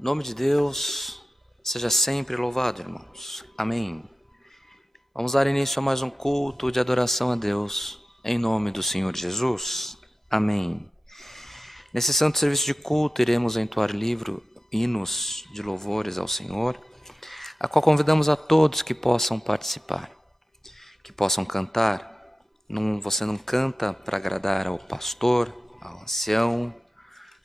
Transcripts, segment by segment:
O nome de Deus seja sempre louvado, irmãos. Amém. Vamos dar início a mais um culto de adoração a Deus, em nome do Senhor Jesus. Amém. Nesse santo serviço de culto, iremos entoar livro hinos de louvores ao Senhor, a qual convidamos a todos que possam participar, que possam cantar. Você não canta para agradar ao pastor, ao ancião,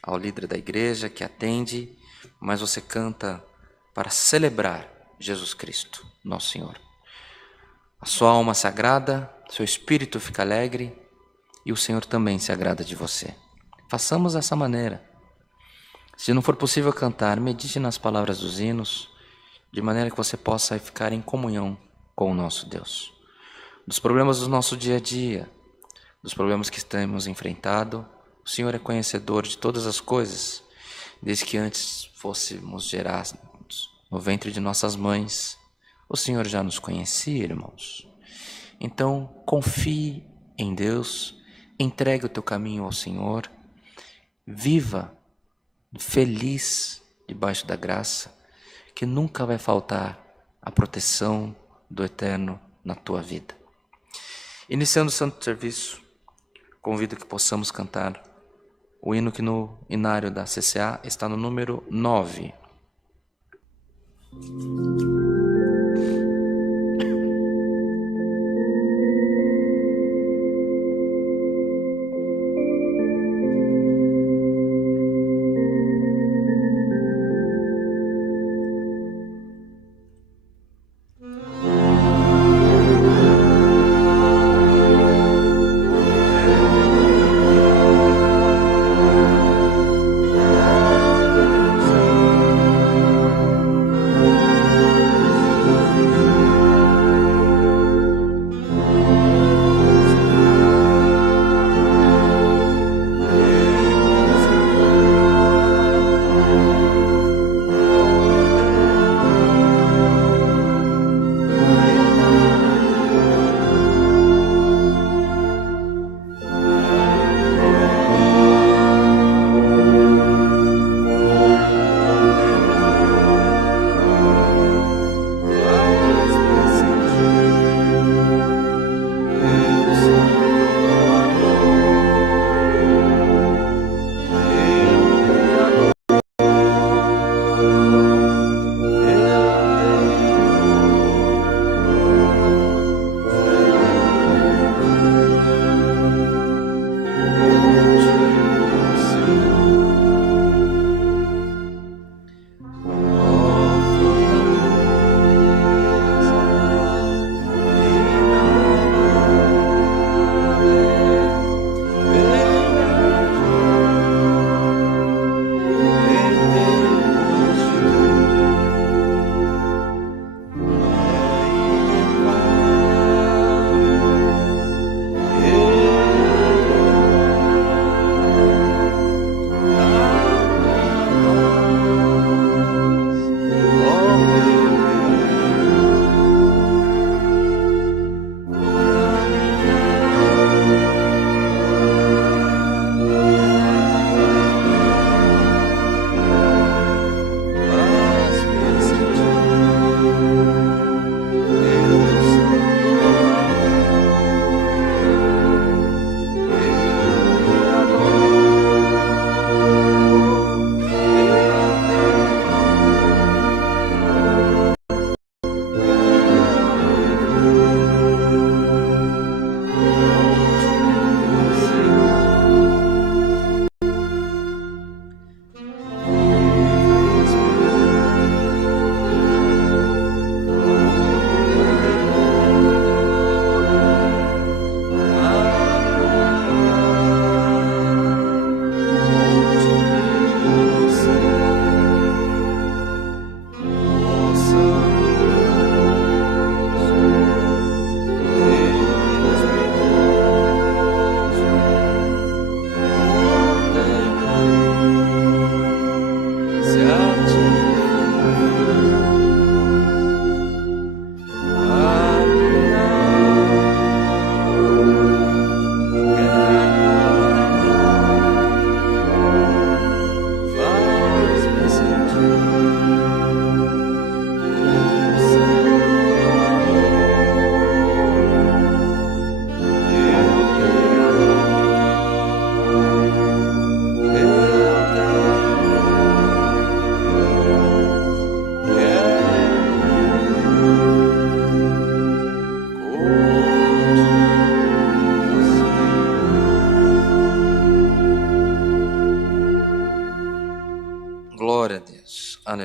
ao líder da igreja que atende, mas você canta para celebrar Jesus Cristo, nosso Senhor. A sua alma se agrada, seu espírito fica alegre e o Senhor também se agrada de você. Façamos dessa maneira. Se não for possível cantar, medite nas palavras dos hinos, de maneira que você possa ficar em comunhão com o nosso Deus. Dos problemas do nosso dia a dia, dos problemas que temos enfrentado, o Senhor é conhecedor de todas as coisas, desde que antes fôssemos gerados no ventre de nossas mães. O Senhor já nos conhecia, irmãos. Então, confie em Deus, entregue o teu caminho ao Senhor, viva feliz debaixo da graça, que nunca vai faltar a proteção do Eterno na tua vida. Iniciando o santo serviço, convido que possamos cantar o hino que no inário da CCA está no número 9.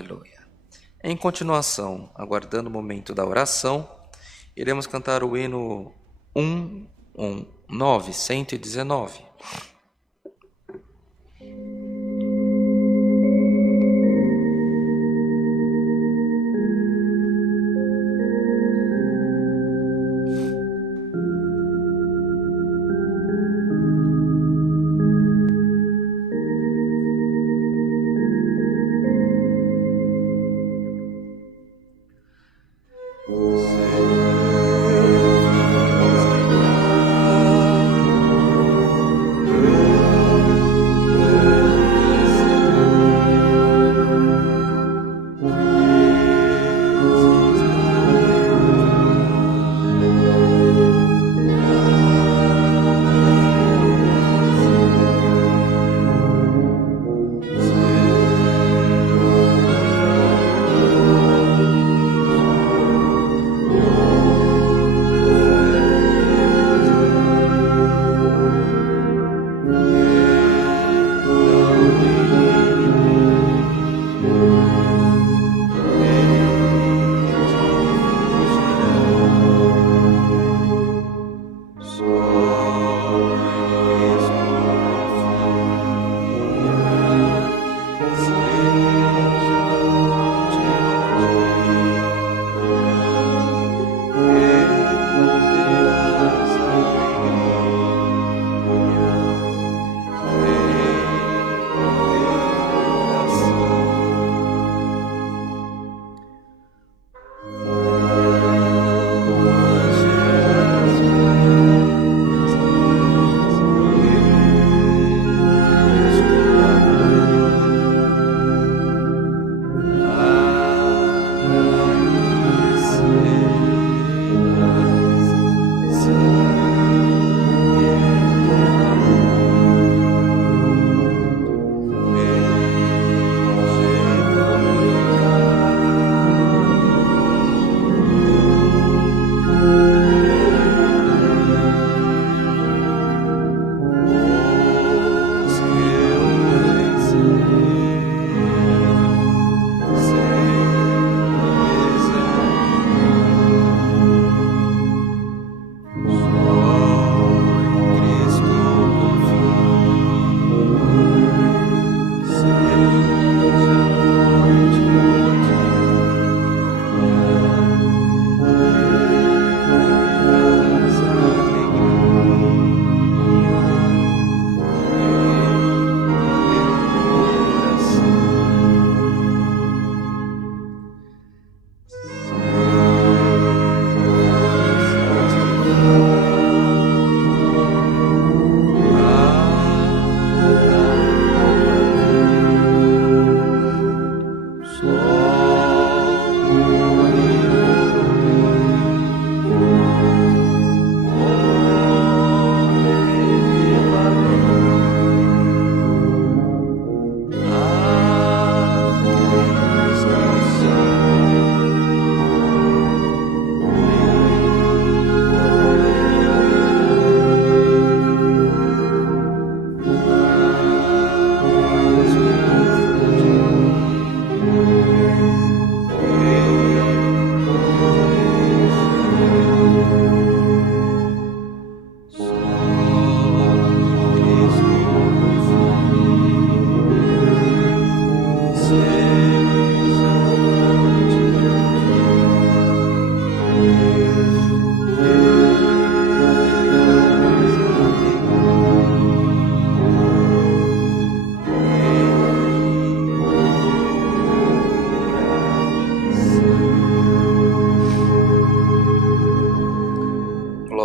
Aleluia. Em continuação, aguardando o momento da oração, iremos cantar o hino 119.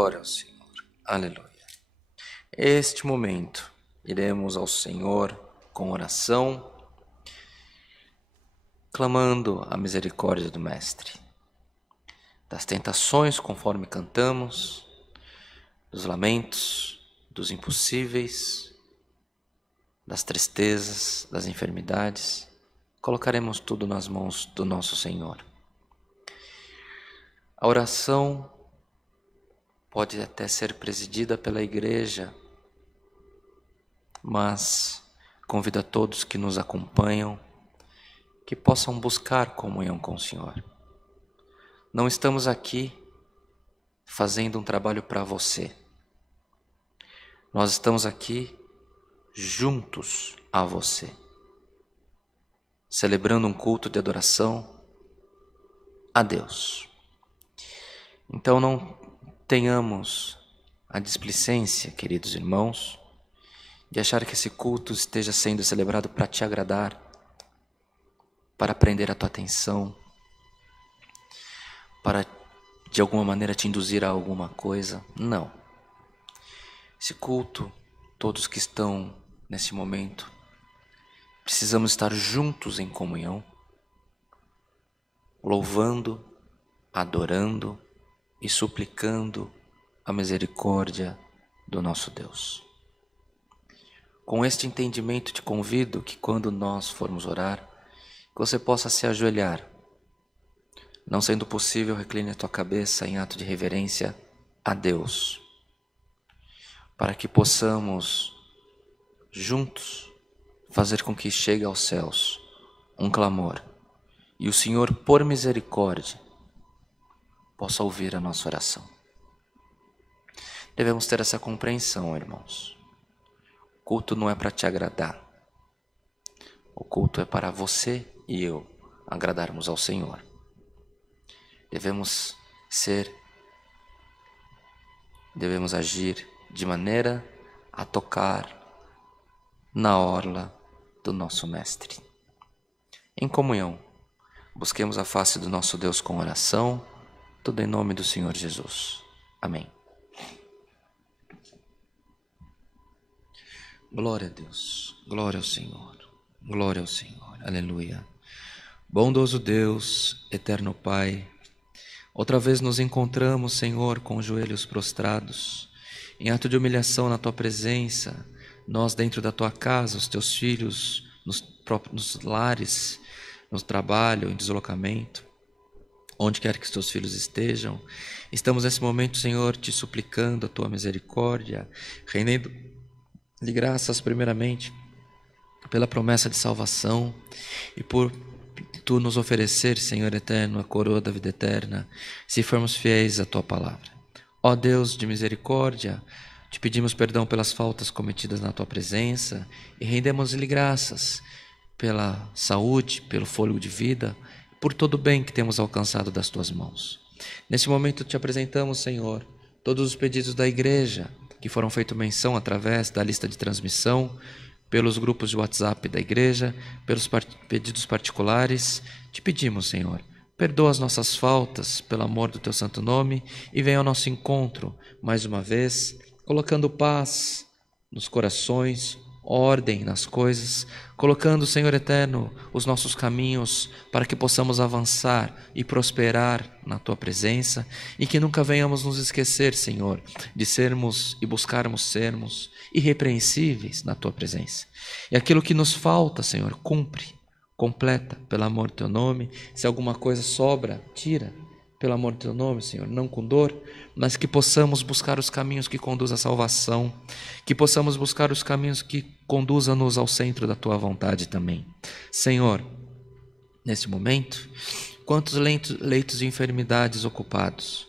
Glória ao Senhor. Aleluia. Este momento, iremos ao Senhor com oração, clamando a misericórdia do Mestre, das tentações, conforme cantamos, dos lamentos, dos impossíveis, das tristezas, das enfermidades. Colocaremos tudo nas mãos do nosso Senhor. A oração pode até ser presidida pela igreja, mas convido a todos que nos acompanham que possam buscar comunhão com o Senhor. Não estamos aqui fazendo um trabalho para você. Nós estamos aqui juntos a você, celebrando um culto de adoração a Deus. Então não tenhamos a displicência, queridos irmãos, de achar que esse culto esteja sendo celebrado para te agradar, para prender a tua atenção, para de alguma maneira te induzir a alguma coisa. Não. Esse culto, todos que estão nesse momento, precisamos estar juntos em comunhão, louvando, adorando e suplicando a misericórdia do nosso Deus. Com este entendimento te convido que quando nós formos orar, que você possa se ajoelhar. Não sendo possível, recline a tua cabeça em ato de reverência a Deus, para que possamos juntos fazer com que chegue aos céus um clamor e o Senhor, por misericórdia, possa ouvir a nossa oração. Devemos ter essa compreensão, irmãos. O culto não é para te agradar. O culto é para você e eu agradarmos ao Senhor. Devemos agir de maneira a tocar na orla do nosso Mestre. Em comunhão, busquemos a face do nosso Deus com oração, tudo em nome do Senhor Jesus. Amém. Glória a Deus, glória ao Senhor, glória ao Senhor, aleluia. Bondoso Deus, eterno Pai, outra vez nos encontramos, Senhor, com os joelhos prostrados, em ato de humilhação na Tua presença, nós dentro da Tua casa, os Teus filhos, nos lares, no trabalho, em deslocamento, onde quer que os Teus filhos estejam, estamos nesse momento, Senhor, te suplicando a Tua misericórdia, rendendo-lhe graças primeiramente pela promessa de salvação e por Tu nos oferecer, Senhor eterno, a coroa da vida eterna, se formos fiéis à Tua palavra. Ó Deus de misericórdia, te pedimos perdão pelas faltas cometidas na Tua presença e rendemos-lhe graças pela saúde, pelo fôlego de vida, por todo o bem que temos alcançado das Tuas mãos. Nesse momento te apresentamos, Senhor, todos os pedidos da igreja que foram feitos menção através da lista de transmissão, pelos grupos de WhatsApp da igreja, pelos pedidos particulares. Te pedimos, Senhor, perdoa as nossas faltas pelo amor do Teu santo nome e venha ao nosso encontro, mais uma vez, colocando paz nos corações, ordem nas coisas, colocando, Senhor eterno, os nossos caminhos para que possamos avançar e prosperar na Tua presença e que nunca venhamos nos esquecer, Senhor, de sermos e buscarmos sermos irrepreensíveis na Tua presença. E aquilo que nos falta, Senhor, cumpre, completa, pelo amor do Teu nome. Se alguma coisa sobra, tira, pelo amor do Teu nome, Senhor, não com dor, mas que possamos buscar os caminhos que conduzem à salvação, que possamos buscar os caminhos que conduzam-nos ao centro da Tua vontade também. Senhor, nesse momento, quantos leitos de enfermidades ocupados,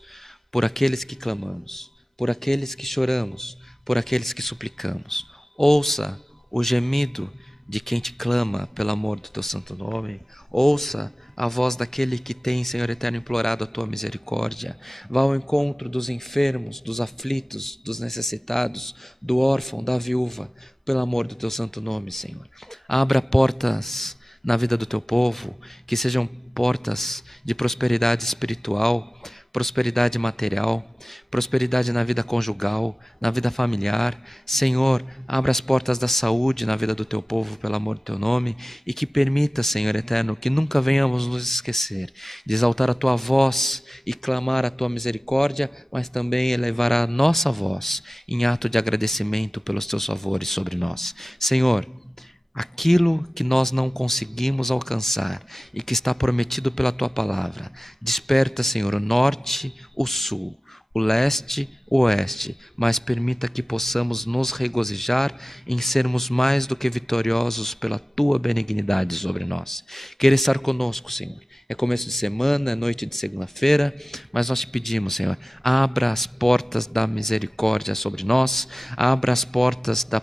por aqueles que clamamos, por aqueles que choramos, por aqueles que suplicamos. Ouça o gemido de quem te clama pelo amor do Teu santo nome. Ouça a voz daquele que tem, Senhor eterno, implorado a Tua misericórdia. Vá ao encontro dos enfermos, dos aflitos, dos necessitados, do órfão, da viúva, pelo amor do Teu santo nome, Senhor. Abra portas na vida do Teu povo, que sejam portas de prosperidade espiritual, prosperidade material, prosperidade na vida conjugal, na vida familiar. Senhor, abra as portas da saúde na vida do Teu povo, pelo amor do Teu nome, e que permita, Senhor eterno, que nunca venhamos nos esquecer de exaltar a Tua voz e clamar a Tua misericórdia, mas também elevar a nossa voz em ato de agradecimento pelos Teus favores sobre nós. Senhor, aquilo que nós não conseguimos alcançar e que está prometido pela Tua palavra, desperta, Senhor, o norte, o sul, o leste, o oeste, mas permita que possamos nos regozijar em sermos mais do que vitoriosos pela Tua benignidade sobre nós. Queira estar conosco, Senhor. É começo de semana, é noite de segunda-feira, mas nós te pedimos, Senhor, abra as portas da misericórdia sobre nós, abra as portas da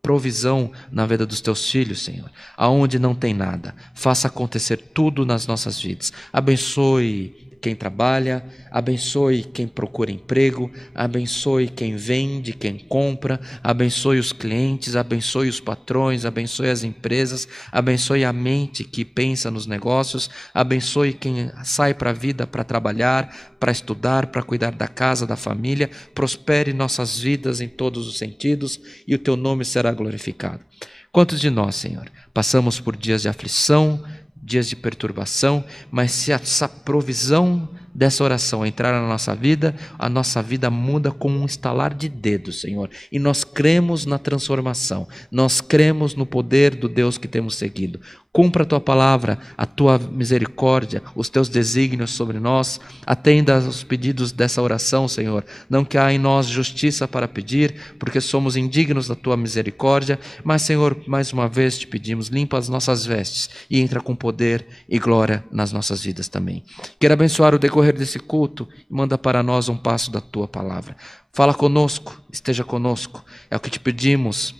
provisão na vida dos teus filhos, Senhor. Aonde não tem nada, faça acontecer tudo nas nossas vidas. Abençoe quem trabalha, abençoe quem procura emprego, abençoe quem vende, quem compra, abençoe os clientes, abençoe os patrões, abençoe as empresas, abençoe a mente que pensa nos negócios, abençoe quem sai para a vida para trabalhar, para estudar, para cuidar da casa, da família. Prospere nossas vidas em todos os sentidos e o teu nome será glorificado. Quantos de nós, Senhor, passamos por dias de aflição, dias de perturbação, mas se essa provisão dessa oração entrar na nossa vida, a nossa vida muda como um estalar de dedos, Senhor. E nós cremos na transformação, nós cremos no poder do Deus que temos seguido. Cumpra a Tua palavra, a Tua misericórdia, os Teus desígnios sobre nós. Atenda aos pedidos dessa oração, Senhor. Não que há em nós justiça para pedir, porque somos indignos da Tua misericórdia, mas, Senhor, mais uma vez te pedimos, limpa as nossas vestes e entra com poder e glória nas nossas vidas também. Quero abençoar o decorrer desse culto e manda para nós um passo da Tua palavra. Fala conosco, esteja conosco. É o que te pedimos,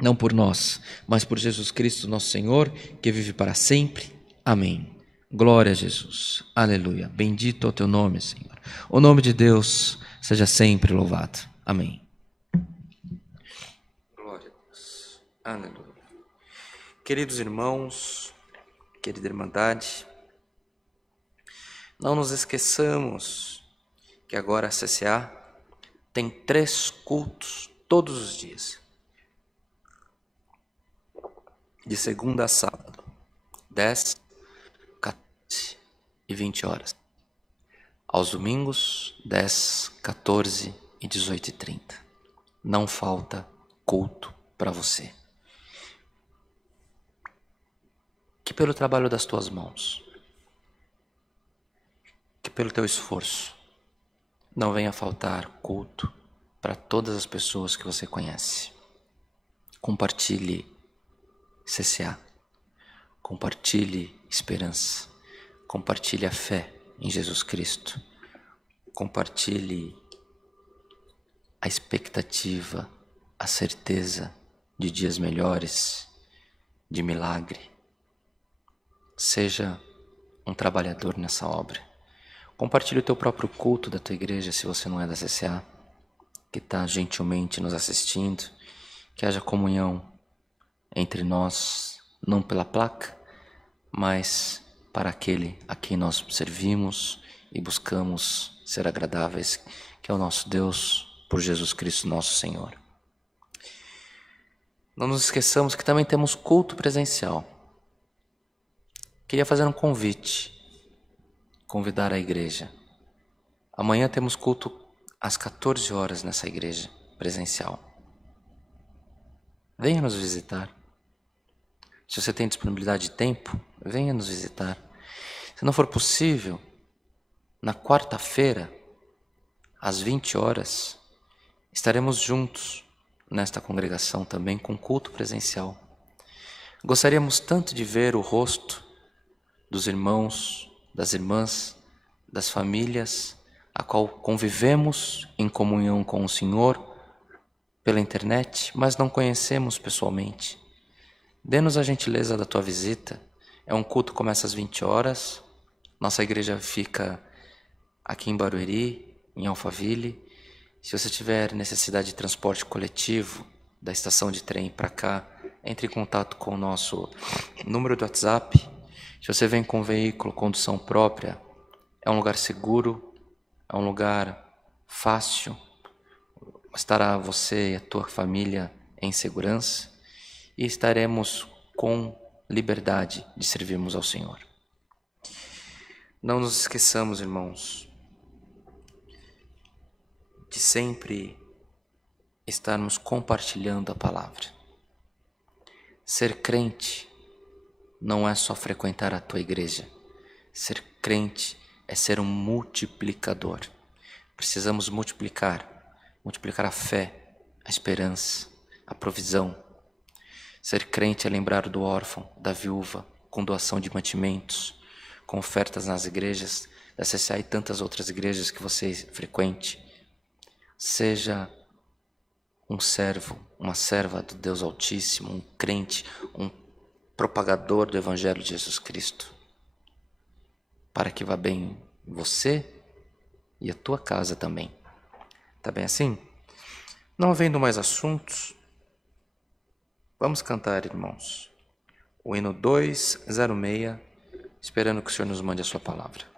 não por nós, mas por Jesus Cristo, nosso Senhor, que vive para sempre. Amém. Glória a Jesus. Aleluia. Bendito é o teu nome, Senhor. O nome de Deus seja sempre louvado. Amém. Glória a Deus. Aleluia. Queridos irmãos, querida Irmandade, não nos esqueçamos que agora a CCA tem 3 cultos todos os dias. De segunda a sábado, 10, 14 e 20 horas. Aos domingos, 10, 14 e 18h30. Não falta culto para você. Que pelo trabalho das tuas mãos, que pelo teu esforço, não venha faltar culto para todas as pessoas que você conhece. Compartilhe CCA, compartilhe esperança, compartilhe a fé em Jesus Cristo, compartilhe a expectativa, a certeza de dias melhores, de milagre. Seja um trabalhador nessa obra. Compartilhe o teu próprio culto da tua igreja, se você não é da CCA, que está gentilmente nos assistindo, que haja comunhão entre nós, não pela placa, mas para aquele a quem nós servimos e buscamos ser agradáveis, que é o nosso Deus, por Jesus Cristo nosso Senhor. Não nos esqueçamos que também temos culto presencial. Queria fazer um convite, convidar a igreja. Amanhã temos culto às 14 horas nessa igreja presencial. Venha nos visitar. Se você tem disponibilidade de tempo, venha nos visitar. Se não for possível, na quarta-feira, às 20 horas, estaremos juntos nesta congregação também com culto presencial. Gostaríamos tanto de ver o rosto dos irmãos, das irmãs, das famílias, a qual convivemos em comunhão com o Senhor pela internet, mas não conhecemos pessoalmente. Dê-nos a gentileza da tua visita. É um culto que começa às 20 horas. Nossa igreja fica aqui em Barueri, em Alphaville. Se você tiver necessidade de transporte coletivo da estação de trem para cá, entre em contato com o nosso número de WhatsApp. Se você vem com veículo, condução própria, é um lugar seguro, é um lugar fácil. Estará você e a tua família em segurança. E estaremos com liberdade de servirmos ao Senhor. Não nos esqueçamos, irmãos, de sempre estarmos compartilhando a palavra. Ser crente não é só frequentar a tua igreja. Ser crente é ser um multiplicador. Precisamos multiplicar a fé, a esperança, a provisão. Ser crente é lembrar do órfão, da viúva, com doação de mantimentos, com ofertas nas igrejas, da CCA e tantas outras igrejas que você frequente. Seja um servo, uma serva do Deus Altíssimo, um crente, um propagador do Evangelho de Jesus Cristo, para que vá bem você e a tua casa também. Tá bem assim? Não havendo mais assuntos, vamos cantar, irmãos, o hino 206, esperando que o Senhor nos mande a sua palavra.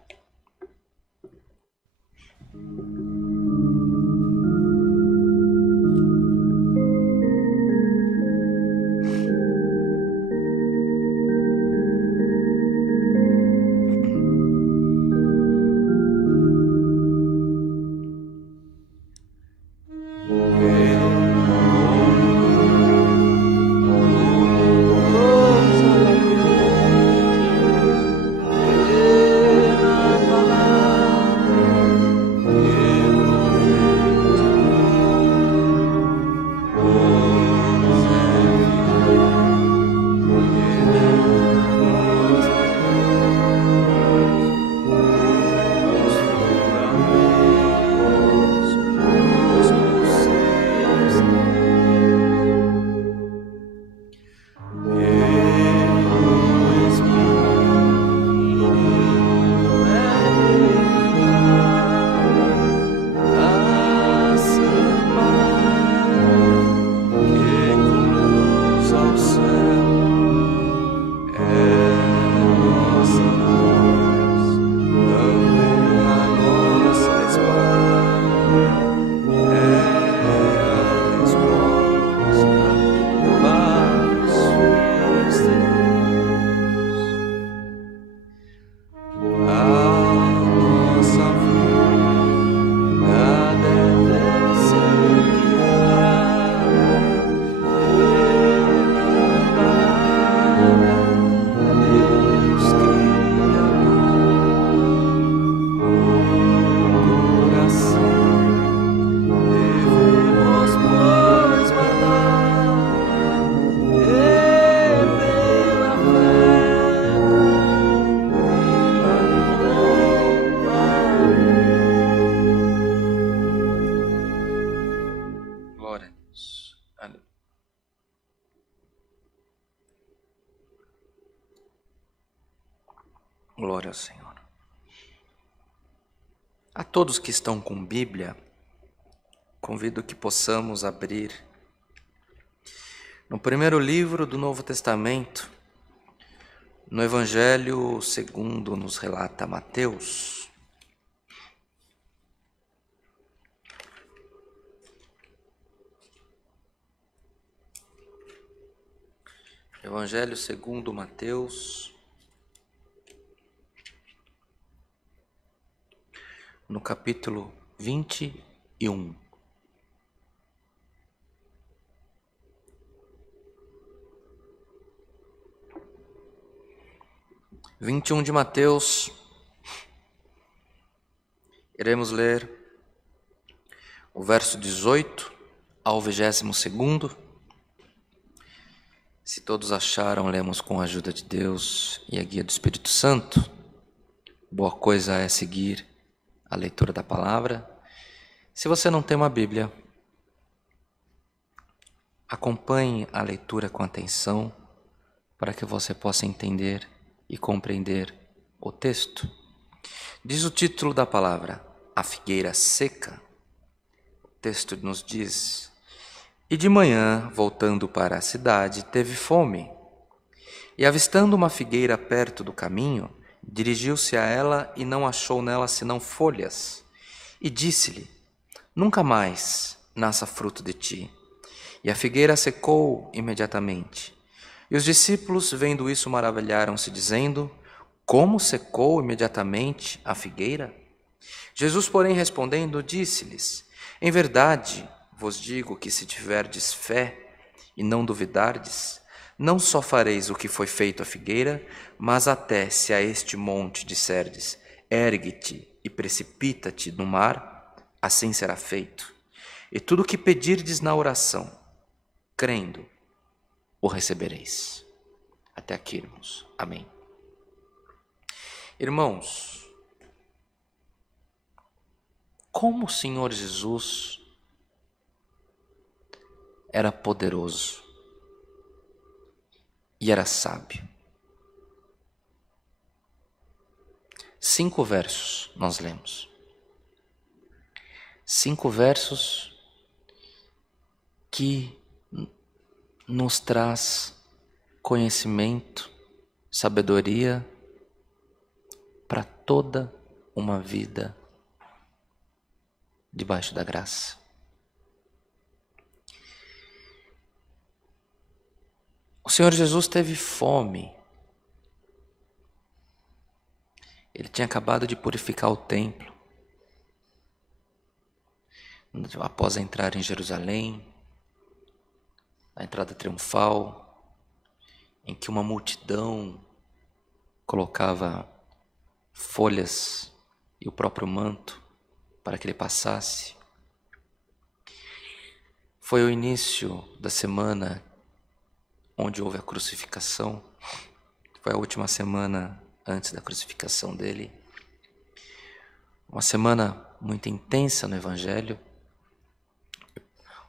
Glória ao Senhor. A todos que estão com Bíblia, convido que possamos abrir no primeiro livro do Novo Testamento, no Evangelho segundo nos relata Mateus. Evangelho segundo Mateus, no capítulo 21. De Mateus, iremos ler o verso 18 ao 22º. Se todos acharam, lemos com a ajuda de Deus e a guia do Espírito Santo. Boa coisa é seguir a leitura da palavra. Se você não tem uma Bíblia, acompanhe a leitura com atenção para que você possa entender e compreender o texto. Diz o título da palavra: A figueira seca. O texto nos diz: E de manhã, voltando para a cidade, teve fome. E avistando uma figueira perto do caminho, dirigiu-se a ela e não achou nela senão folhas. E disse-lhe: Nunca mais nasça fruto de ti. E a figueira secou imediatamente. E os discípulos, vendo isso, maravilharam-se, dizendo: Como secou imediatamente a figueira? Jesus, porém, respondendo, disse-lhes: Em verdade vos digo que se tiverdes fé e não duvidardes, não só fareis o que foi feito à figueira, mas até se a este monte disserdes: Ergue-te e precipita-te no mar, assim será feito. E tudo o que pedirdes na oração, crendo, o recebereis. Até aqui, irmãos. Amém. Irmãos, como o Senhor Jesus era poderoso e era sábio. 5 versos nós lemos. 5 versos que nos traz conhecimento, sabedoria para toda uma vida debaixo da graça. O Senhor Jesus teve fome. Ele tinha acabado de purificar o templo. Após entrar em Jerusalém, a entrada triunfal, em que uma multidão colocava folhas e o próprio manto para que ele passasse. Foi o início da semana onde houve a crucificação. Foi a última semana antes da crucificação dele. Uma semana muito intensa no Evangelho,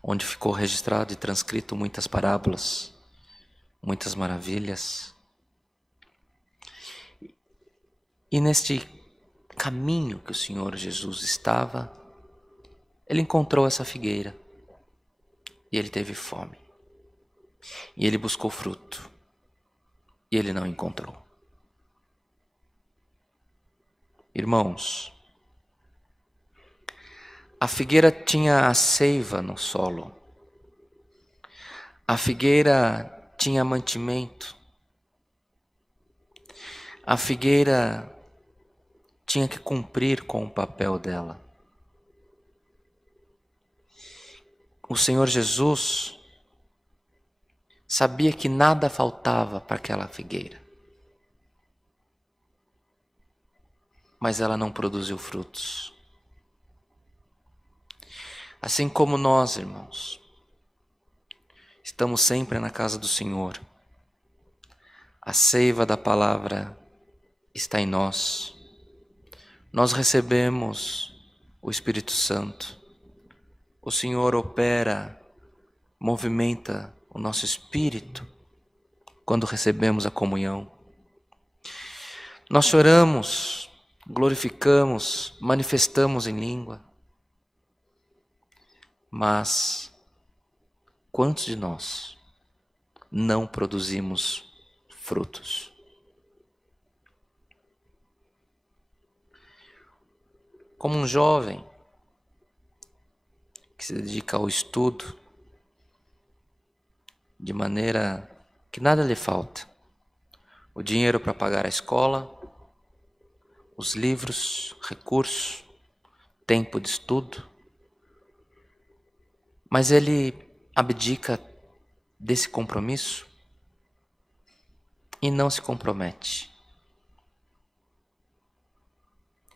onde ficou registrado e transcrito muitas parábolas, muitas maravilhas. E neste caminho que o Senhor Jesus estava, ele encontrou essa figueira e ele teve fome. E ele buscou fruto e ele não encontrou. Irmãos, a figueira tinha a seiva no solo. A figueira tinha mantimento. A figueira tinha que cumprir com o papel dela. O Senhor Jesus sabia que nada faltava para aquela figueira. Mas ela não produziu frutos. Assim como nós, irmãos, estamos sempre na casa do Senhor. A seiva da palavra está em nós. Nós recebemos o Espírito Santo. O Senhor opera, movimenta o nosso espírito quando recebemos a comunhão. Nós choramos, glorificamos, manifestamos em língua. Mas quantos de nós não produzimos frutos? Como um jovem que se dedica ao estudo de maneira que nada lhe falta. O dinheiro para pagar a escola, os livros, recursos, tempo de estudo. Mas ele abdica desse compromisso e não se compromete.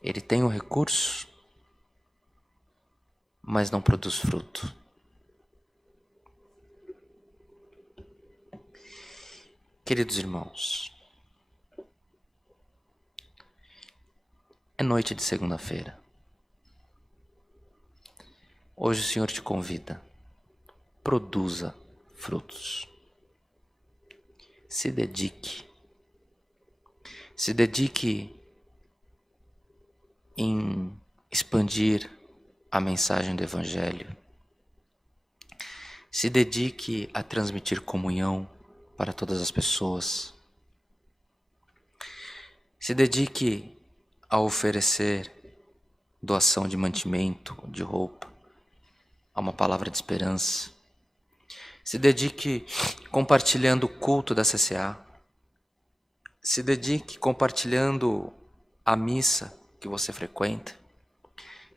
Ele tem o recurso, mas não produz fruto. Queridos irmãos, é noite de segunda-feira. Hoje o Senhor te convida, produza frutos. Se dedique em expandir a mensagem do Evangelho. Se dedique a transmitir comunhão para todas as pessoas. Se dedique a oferecer doação de mantimento, de roupa, a uma palavra de esperança. Se dedique compartilhando o culto da CCA. Se dedique compartilhando a missa que você frequenta.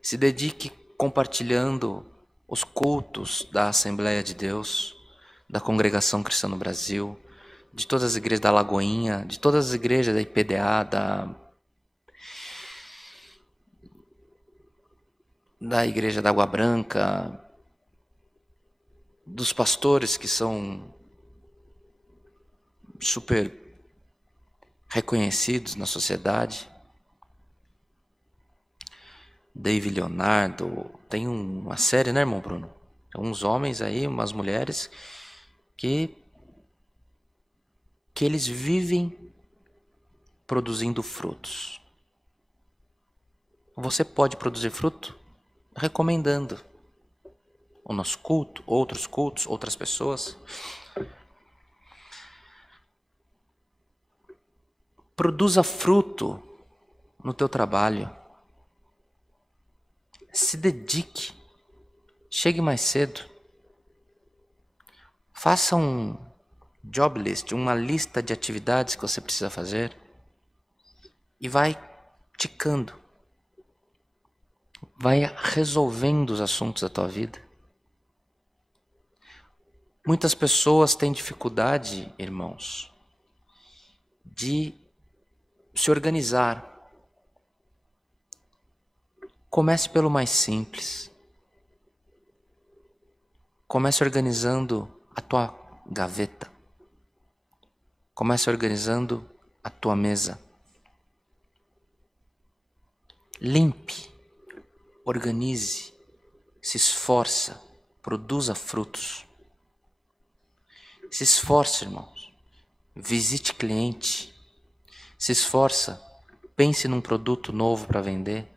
Se dedique compartilhando os cultos da Assembleia de Deus, da Congregação Cristã no Brasil, de todas as igrejas da Lagoinha, de todas as igrejas da IPDA, da Igreja da Água Branca, dos pastores que são super reconhecidos na sociedade. David Leonardo, tem uma série, né, irmão Bruno? Uns homens aí, umas mulheres que eles vivem produzindo frutos. Você pode produzir fruto recomendando o nosso culto, outros cultos, outras pessoas. Produza fruto no teu trabalho. Se dedique. Chegue mais cedo. Faça um job list, uma lista de atividades que você precisa fazer e vai ticando. Vai resolvendo os assuntos da tua vida. Muitas pessoas têm dificuldade, irmãos, de se organizar. Comece pelo mais simples. Comece organizando a tua gaveta. Comece organizando a tua mesa. Limpe, organize, se esforça, produza frutos. Se esforce, irmãos. Visite cliente. Se esforça, pense num produto novo para vender.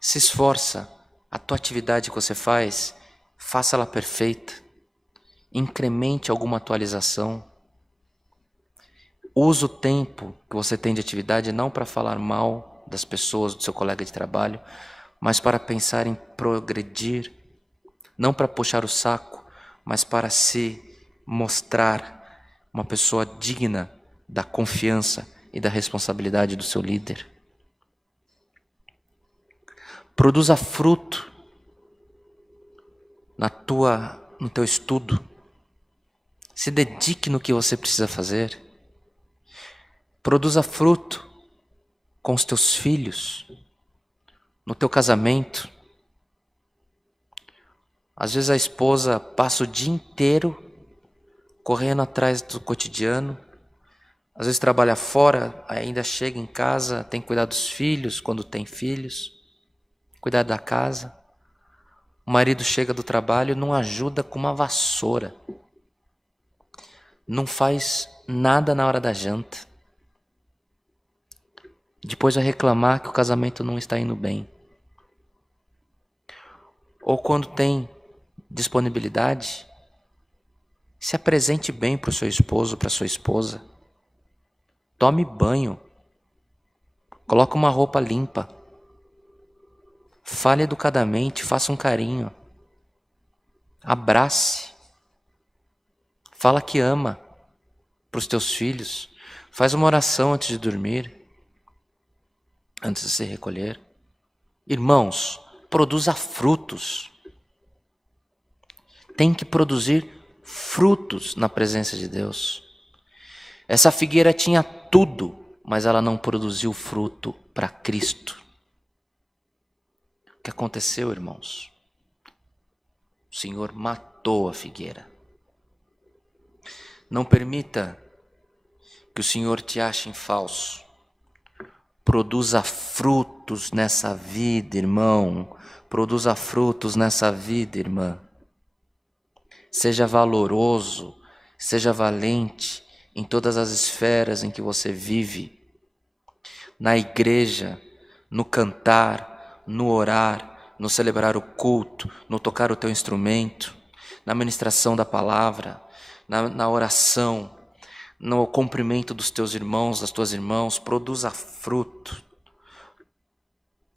Se esforça, a tua atividade que você faz, faça-la perfeita. Incremente alguma atualização. Use o tempo que você tem de atividade não para falar mal das pessoas, do seu colega de trabalho, mas para pensar em progredir. Não para puxar o saco, mas para se mostrar uma pessoa digna da confiança e da responsabilidade do seu líder. Produza fruto no teu estudo. Se dedique no que você precisa fazer. Produza fruto com os teus filhos, no teu casamento. Às vezes a esposa passa o dia inteiro correndo atrás do cotidiano. Às vezes trabalha fora, ainda chega em casa, tem que cuidar dos filhos, quando tem filhos, cuidar da casa. O marido chega do trabalho e não ajuda com uma vassoura. Não faz nada na hora da janta. Depois vai reclamar que o casamento não está indo bem. Ou quando tem disponibilidade, se apresente bem para o seu esposo, para a sua esposa. Tome banho. Coloque uma roupa limpa. Fale educadamente, faça um carinho. Abrace. Fala que ama para os teus filhos. Faz uma oração antes de dormir, antes de se recolher. Irmãos, produza frutos. Tem que produzir frutos na presença de Deus. Essa figueira tinha tudo, mas ela não produziu fruto para Cristo. O que aconteceu, irmãos? O Senhor matou a figueira. Não permita que o Senhor te ache em falso. Produza frutos nessa vida, irmão. Produza frutos nessa vida, irmã. Seja valoroso, seja valente em todas as esferas em que você vive. Na igreja, no cantar, no orar, no celebrar o culto, no tocar o teu instrumento, na ministração da palavra, na oração, no cumprimento dos teus irmãos, das tuas irmãs. Produza fruto.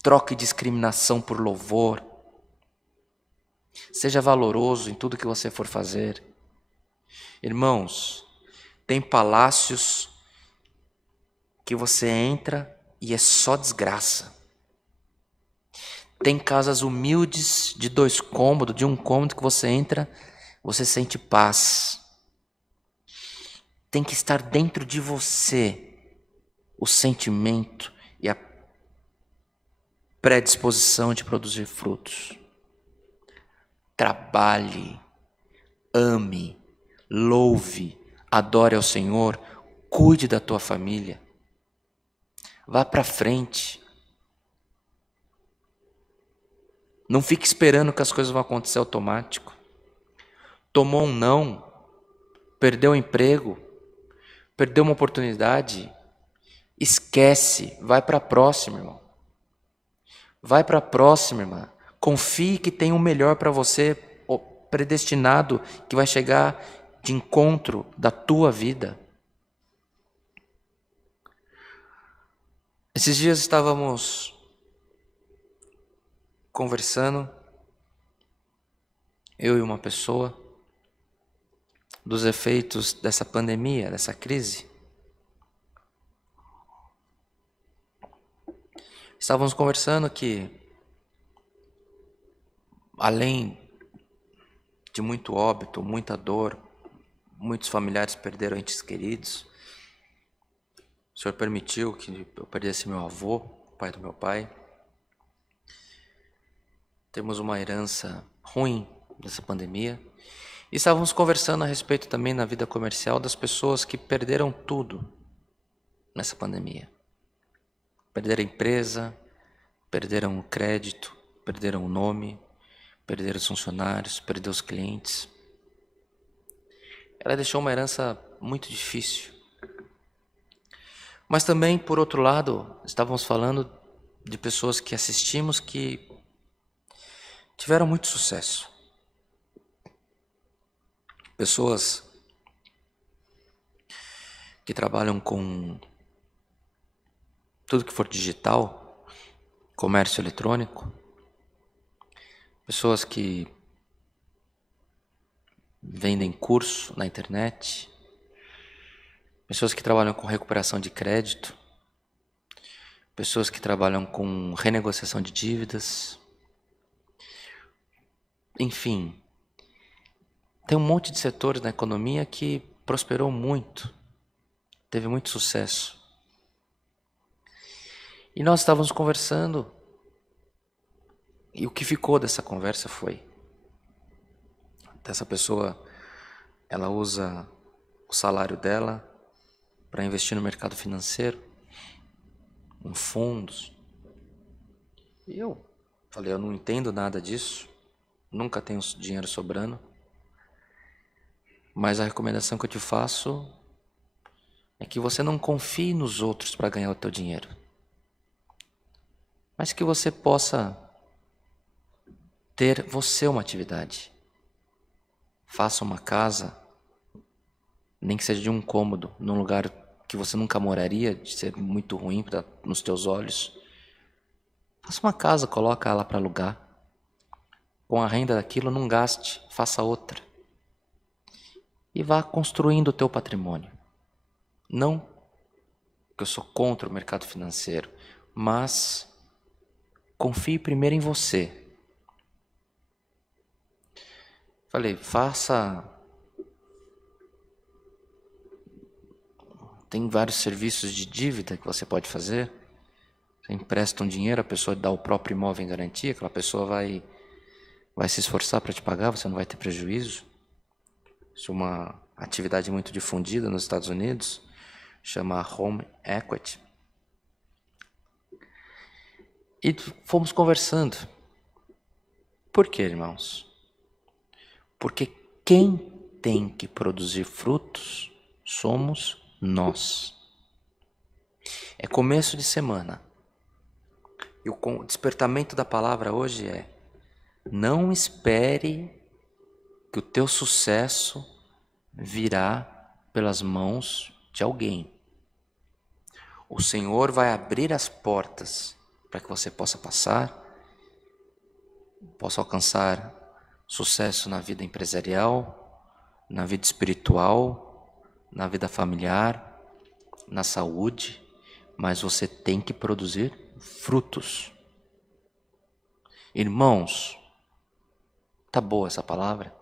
Troque discriminação por louvor. Seja valoroso em tudo que você for fazer. Irmãos, tem palácios que você entra e é só desgraça. Tem casas humildes de 2 cômodos, de 1 cômodo que você entra, você sente paz. Tem que estar dentro de você o sentimento e a predisposição de produzir frutos. Trabalhe, ame, louve, adore ao Senhor, cuide da tua família. Vá para frente. Não fique esperando que as coisas vão acontecer automático. Tomou um não, perdeu o emprego, perdeu uma oportunidade, esquece, vai para a próxima, irmão. Vai para a próxima, irmã. Confie que tem o melhor para você, predestinado, que vai chegar de encontro da tua vida. Esses dias estávamos conversando, eu e uma pessoa, dos efeitos dessa pandemia, dessa crise. Estávamos conversando que, além de muito óbito, muita dor, muitos familiares perderam entes queridos, o Senhor permitiu que eu perdesse meu avô, pai do meu pai. Temos uma herança ruim dessa pandemia. E estávamos conversando a respeito também na vida comercial das pessoas que perderam tudo nessa pandemia. Perderam a empresa, perderam o crédito, perderam o nome, perderam os funcionários, perderam os clientes. Ela deixou uma herança muito difícil. Mas também, por outro lado, estávamos falando de pessoas que assistimos que tiveram muito sucesso. Pessoas que trabalham com tudo que for digital, comércio eletrônico, pessoas que vendem curso na internet, pessoas que trabalham com recuperação de crédito, pessoas que trabalham com renegociação de dívidas, enfim, tem um monte de setores na economia que prosperou muito, teve muito sucesso. E nós estávamos conversando, e o que ficou dessa conversa foi: essa pessoa, ela usa o salário dela para investir no mercado financeiro, em fundos. E eu falei, eu não entendo nada disso, nunca tenho dinheiro sobrando, mas a recomendação que eu te faço é que você não confie nos outros para ganhar o teu dinheiro, mas que você possa ter você uma atividade. Faça uma casa, nem que seja de um cômodo, num lugar que você nunca moraria, de ser muito ruim nos teus olhos. Faça uma casa, coloca ela para alugar. Com a renda daquilo, não gaste, faça outra. E vá construindo o teu patrimônio. Não que eu sou contra o mercado financeiro, mas confie primeiro em você. Falei, tem vários serviços de dívida que você pode fazer. Você empresta um dinheiro, a pessoa dá o próprio imóvel em garantia, aquela pessoa vai se esforçar para te pagar, você não vai ter prejuízo. Isso é uma atividade muito difundida nos Estados Unidos, chama Home Equity. E fomos conversando. Por quê, irmãos? Porque quem tem que produzir frutos somos nós. É começo de semana. E o despertamento da palavra hoje é: não espere que o teu sucesso virá pelas mãos de alguém. O Senhor vai abrir as portas para que você possa passar, possa alcançar sucesso na vida empresarial, na vida espiritual, na vida familiar, na saúde, mas você tem que produzir frutos. Irmãos, tá boa essa palavra?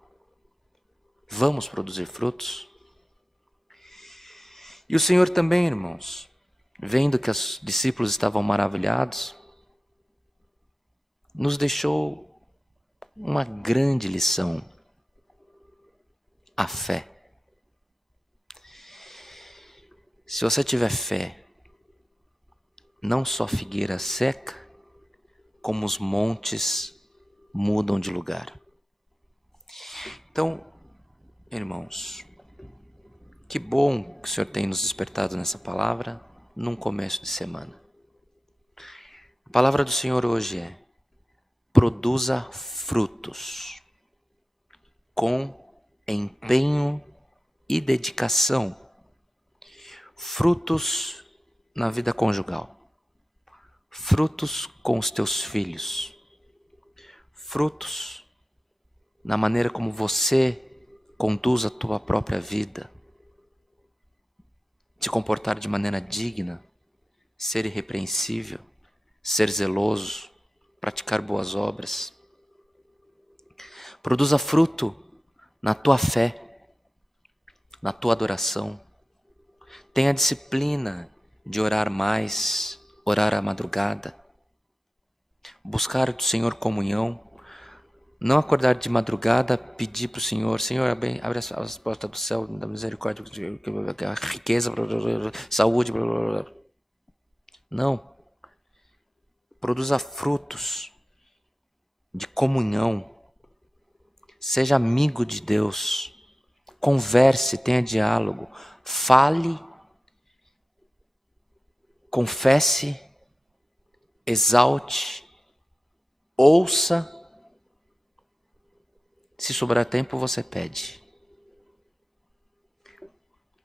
Vamos produzir frutos? E o Senhor também, irmãos, vendo que os discípulos estavam maravilhados, nos deixou uma grande lição: a fé. Se você tiver fé, não só a figueira seca, como os montes mudam de lugar. Então, irmãos, que bom que o Senhor tem nos despertado nessa palavra num começo de semana. A palavra do Senhor hoje é: produza frutos com empenho e dedicação. Frutos na vida conjugal, frutos com os teus filhos, frutos na maneira como você conduz a tua própria vida, te comportar de maneira digna, ser irrepreensível, ser zeloso, praticar boas obras. Produza fruto na tua fé, na tua adoração. Tenha disciplina de orar mais, orar à madrugada, buscar do Senhor comunhão, não acordar de madrugada, pedir para o Senhor: Senhor, abre as portas do céu, da misericórdia, a riqueza, saúde, não. Produza frutos de comunhão, seja amigo de Deus, converse, tenha diálogo, fale, confesse, exalte, ouça. Se sobrar tempo, você pede.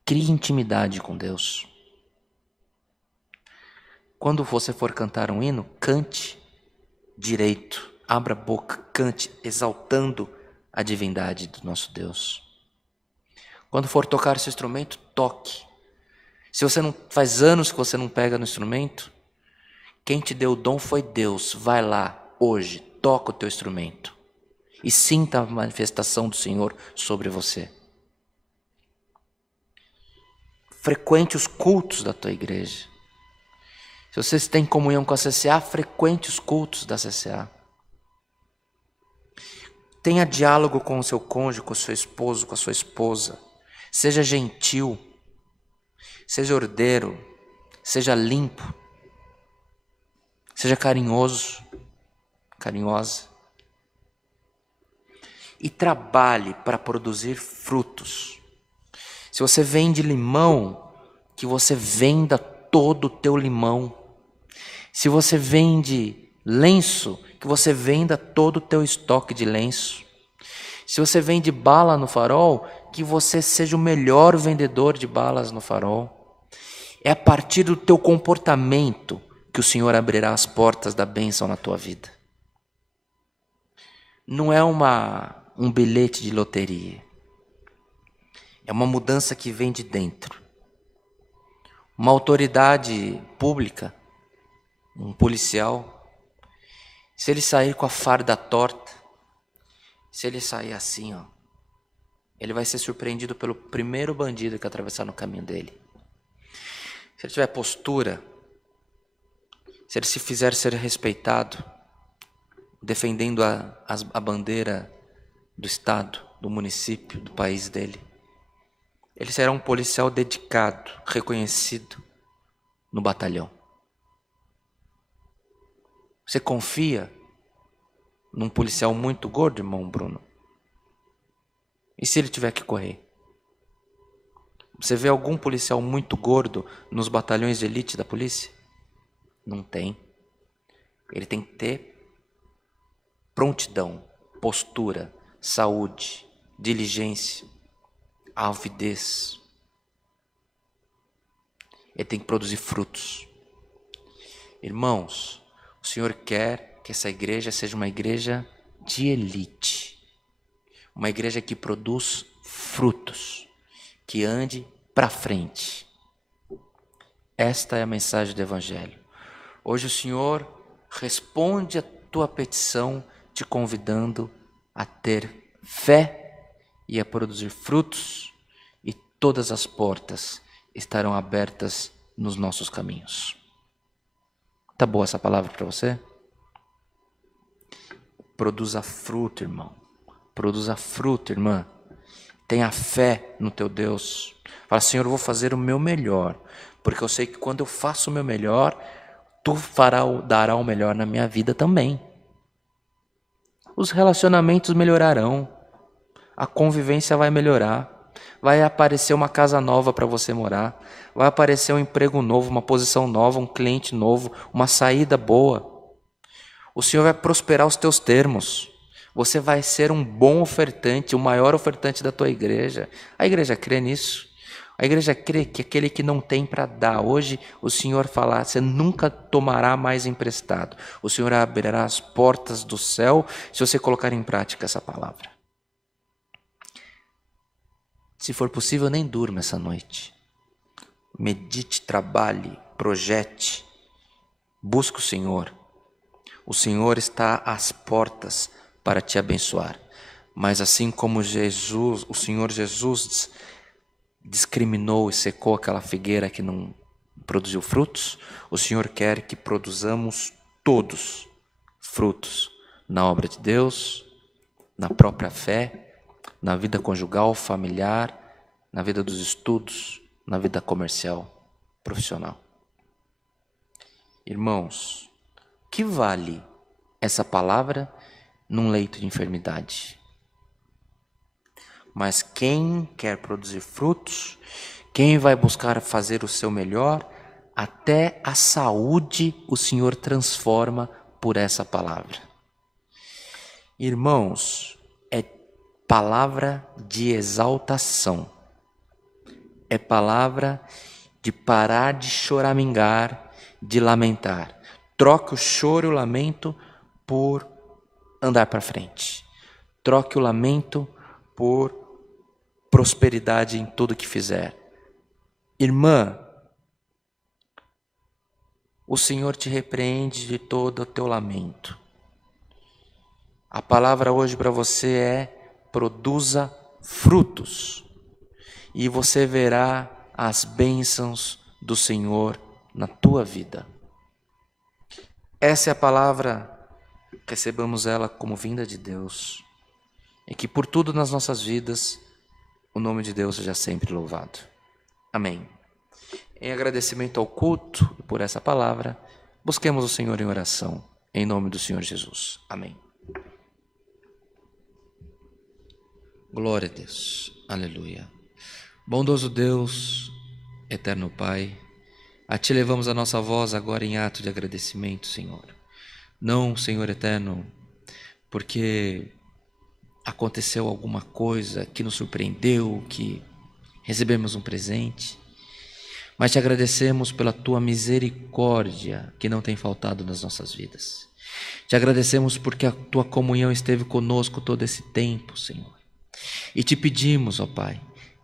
Crie intimidade com Deus. Quando você for cantar um hino, cante direito. Abra a boca, cante, exaltando a divindade do nosso Deus. Quando for tocar esse instrumento, toque. Se você não faz anos que você não pega no instrumento, quem te deu o dom foi Deus. Vai lá hoje, toca o teu instrumento e sinta a manifestação do Senhor sobre você. Frequente os cultos da tua igreja. Se você tem comunhão com a CCA, frequente os cultos da CCA. Tenha diálogo com o seu cônjuge, com o seu esposo, com a sua esposa. Seja gentil, seja ordeiro, seja limpo, seja carinhoso, carinhosa. E trabalhe para produzir frutos. Se você vende limão, que você venda todo o teu limão. Se você vende lenço, que você venda todo o teu estoque de lenço. Se você vende bala no Farol, que você seja o melhor vendedor de balas no Farol. É a partir do teu comportamento que o Senhor abrirá as portas da bênção na tua vida. Não é um bilhete de loteria. É uma mudança que vem de dentro. Uma autoridade pública, um policial, se ele sair com a farda torta, se ele sair assim, ele vai ser surpreendido pelo primeiro bandido que atravessar no caminho dele. Se ele tiver postura, se ele se fizer ser respeitado, defendendo a bandeira do estado, do município, do país dele, ele será um policial dedicado, reconhecido no batalhão. Você confia num policial muito gordo, irmão Bruno? E se ele tiver que correr? Você vê algum policial muito gordo nos batalhões de elite da polícia? Não tem. Ele tem que ter prontidão, postura, saúde, diligência, avidez. Ele tem que produzir frutos. Irmãos, o Senhor quer que essa igreja seja uma igreja de elite. Uma igreja que produz frutos, que ande para frente. Esta é a mensagem do Evangelho. Hoje o Senhor responde a tua petição te convidando a ter fé e a produzir frutos, e todas as portas estarão abertas nos nossos caminhos. Tá boa essa palavra para você? Produza fruto, irmão. Produza fruto, irmã. Tenha fé no teu Deus. Fala, Senhor, eu vou fazer o meu melhor, porque eu sei que quando eu faço o meu melhor, tu dará o melhor na minha vida também. Os relacionamentos melhorarão, a convivência vai melhorar, vai aparecer uma casa nova para você morar, vai aparecer um emprego novo, uma posição nova, um cliente novo, uma saída boa. O Senhor vai prosperar os teus termos. Você vai ser um bom ofertante, o maior ofertante da tua igreja. A igreja crê nisso. A igreja crê que aquele que não tem para dar, hoje o Senhor falar, você nunca tomará mais emprestado. O Senhor abrirá as portas do céu se você colocar em prática essa palavra. Se for possível, nem durma essa noite. Medite, trabalhe, projete, busque o Senhor. O Senhor está às portas para te abençoar. Mas assim como Jesus, o Senhor Jesus discriminou e secou aquela figueira que não produziu frutos, o Senhor quer que produzamos todos frutos na obra de Deus, na própria fé, na vida conjugal, familiar, na vida dos estudos, na vida comercial, profissional. Irmãos, que vale essa palavra num leito de enfermidade? Mas quem quer produzir frutos, quem vai buscar fazer o seu melhor, até a saúde o Senhor transforma por essa palavra. Irmãos, é palavra de exaltação, é palavra de parar de choramingar, de lamentar. Troque o choro e o lamento por andar para frente. Troque o lamento por prosperidade em tudo que fizer. Irmã, o Senhor te repreende de todo o teu lamento. A palavra hoje para você é: produza frutos, e você verá as bênçãos do Senhor na tua vida. Essa é a palavra, recebamos ela como vinda de Deus, e que por tudo nas nossas vidas o nome de Deus seja sempre louvado. Amém. Em agradecimento ao culto e por essa palavra, busquemos o Senhor em oração, em nome do Senhor Jesus. Amém. Glória a Deus. Aleluia. Bondoso Deus, eterno Pai, a Ti levamos a nossa voz agora em ato de agradecimento, Senhor. Não, Senhor eterno, porque aconteceu alguma coisa que nos surpreendeu, que recebemos um presente, mas te agradecemos pela tua misericórdia que não tem faltado nas nossas vidas. Te agradecemos porque a tua comunhão esteve conosco todo esse tempo, Senhor. E te pedimos, ó Pai,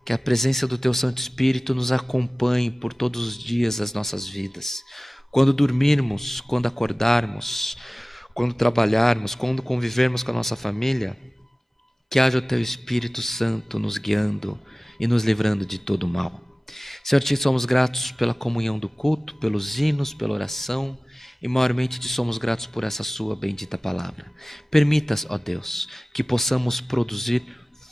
que a presença do teu Santo Espírito nos acompanhe por todos os dias das nossas vidas. Quando dormirmos, quando acordarmos, quando trabalharmos, quando convivermos com a nossa família, que haja o teu Espírito Santo nos guiando e nos livrando de todo mal. Senhor, te somos gratos pela comunhão do culto, pelos hinos, pela oração, e maiormente te somos gratos por essa sua bendita palavra. Permitas, ó Deus, que possamos produzir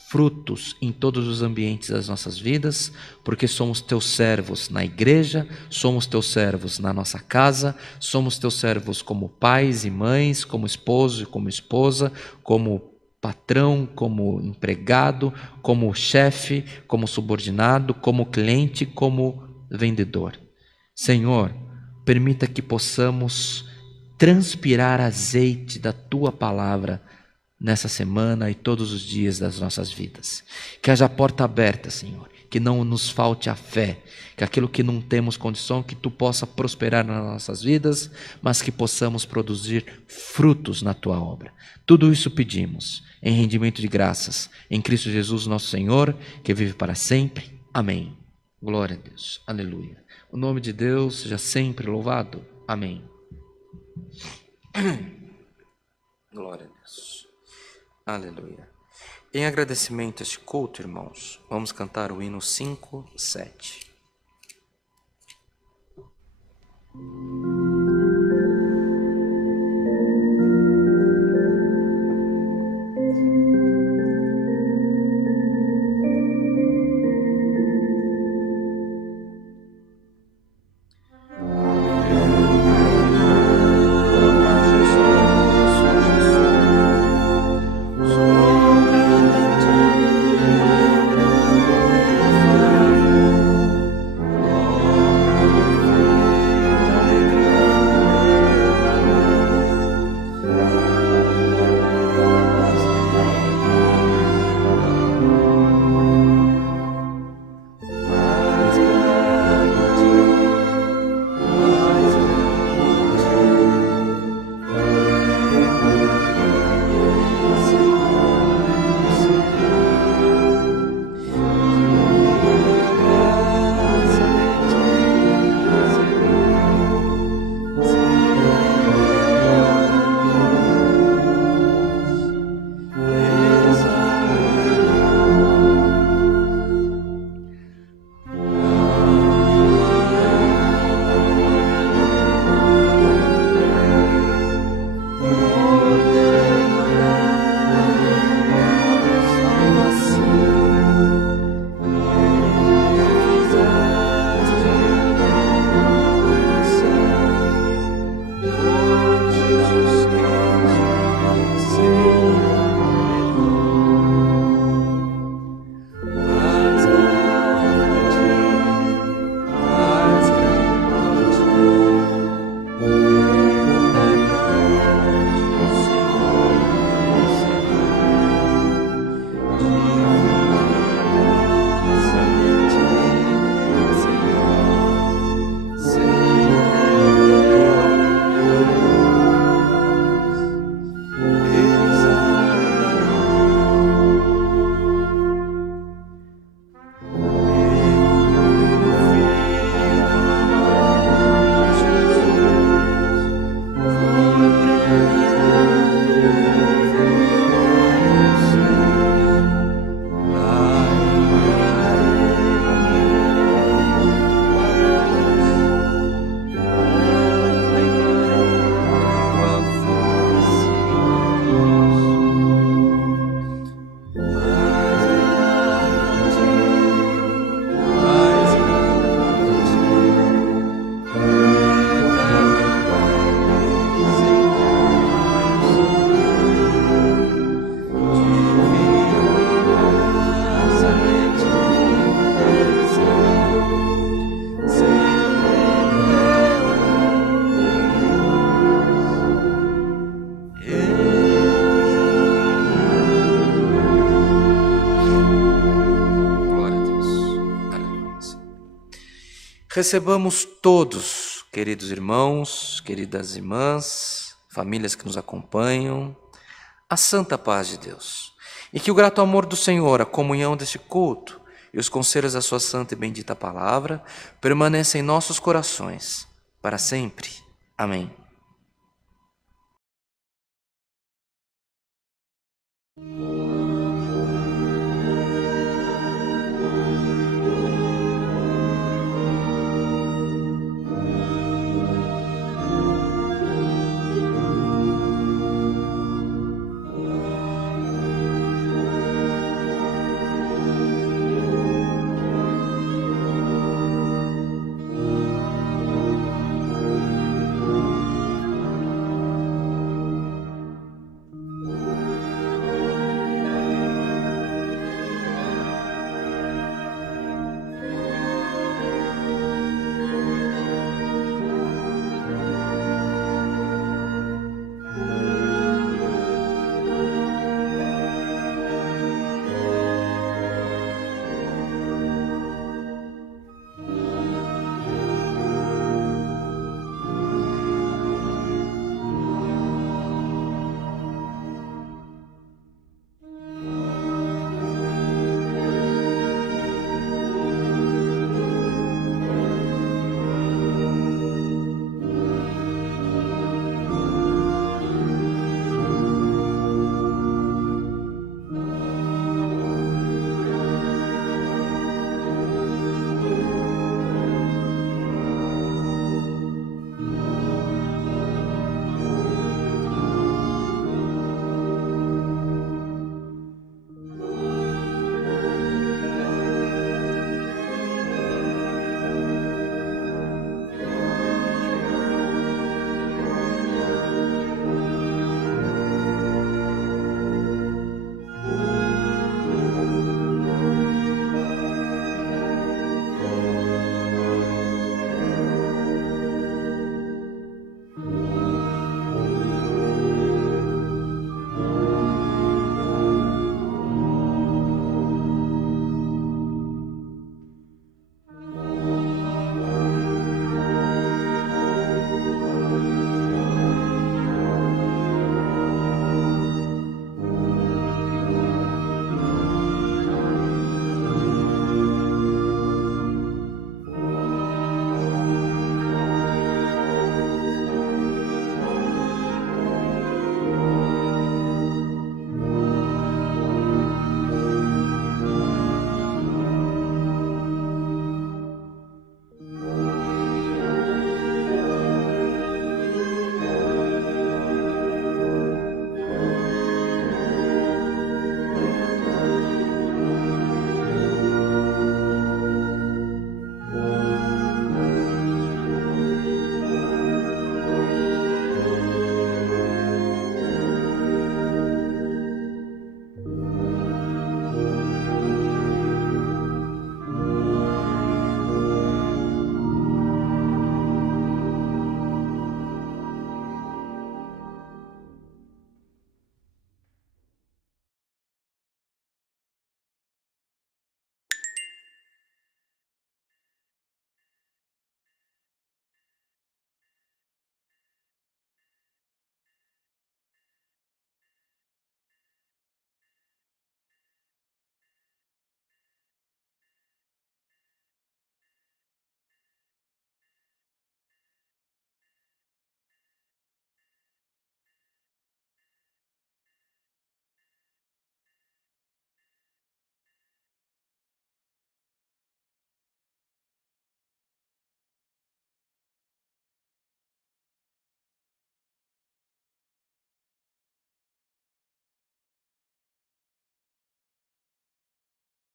frutos em todos os ambientes das nossas vidas, porque somos teus servos na igreja, somos teus servos na nossa casa, somos teus servos como pais e mães, como esposo e como esposa, como patrão, como empregado, como chefe, como subordinado, como cliente, como vendedor. Senhor, permita que possamos transpirar azeite da tua palavra nessa semana e todos os dias das nossas vidas. Que haja porta aberta, Senhor, que não nos falte a fé, que aquilo que não temos condição, que tu possa prosperar nas nossas vidas, mas que possamos produzir frutos na tua obra. Tudo isso pedimos em rendimento de graças, em Cristo Jesus nosso Senhor, que vive para sempre. Amém. Glória a Deus. Aleluia. O nome de Deus seja sempre louvado. Amém. Glória a Deus. Aleluia. Em agradecimento a este culto, irmãos, vamos cantar o hino 5:7. Recebamos todos, queridos irmãos, queridas irmãs, famílias que nos acompanham, a santa paz de Deus. E que o grato amor do Senhor, a comunhão deste culto e os conselhos da sua santa e bendita palavra permaneçam em nossos corações para sempre. Amém.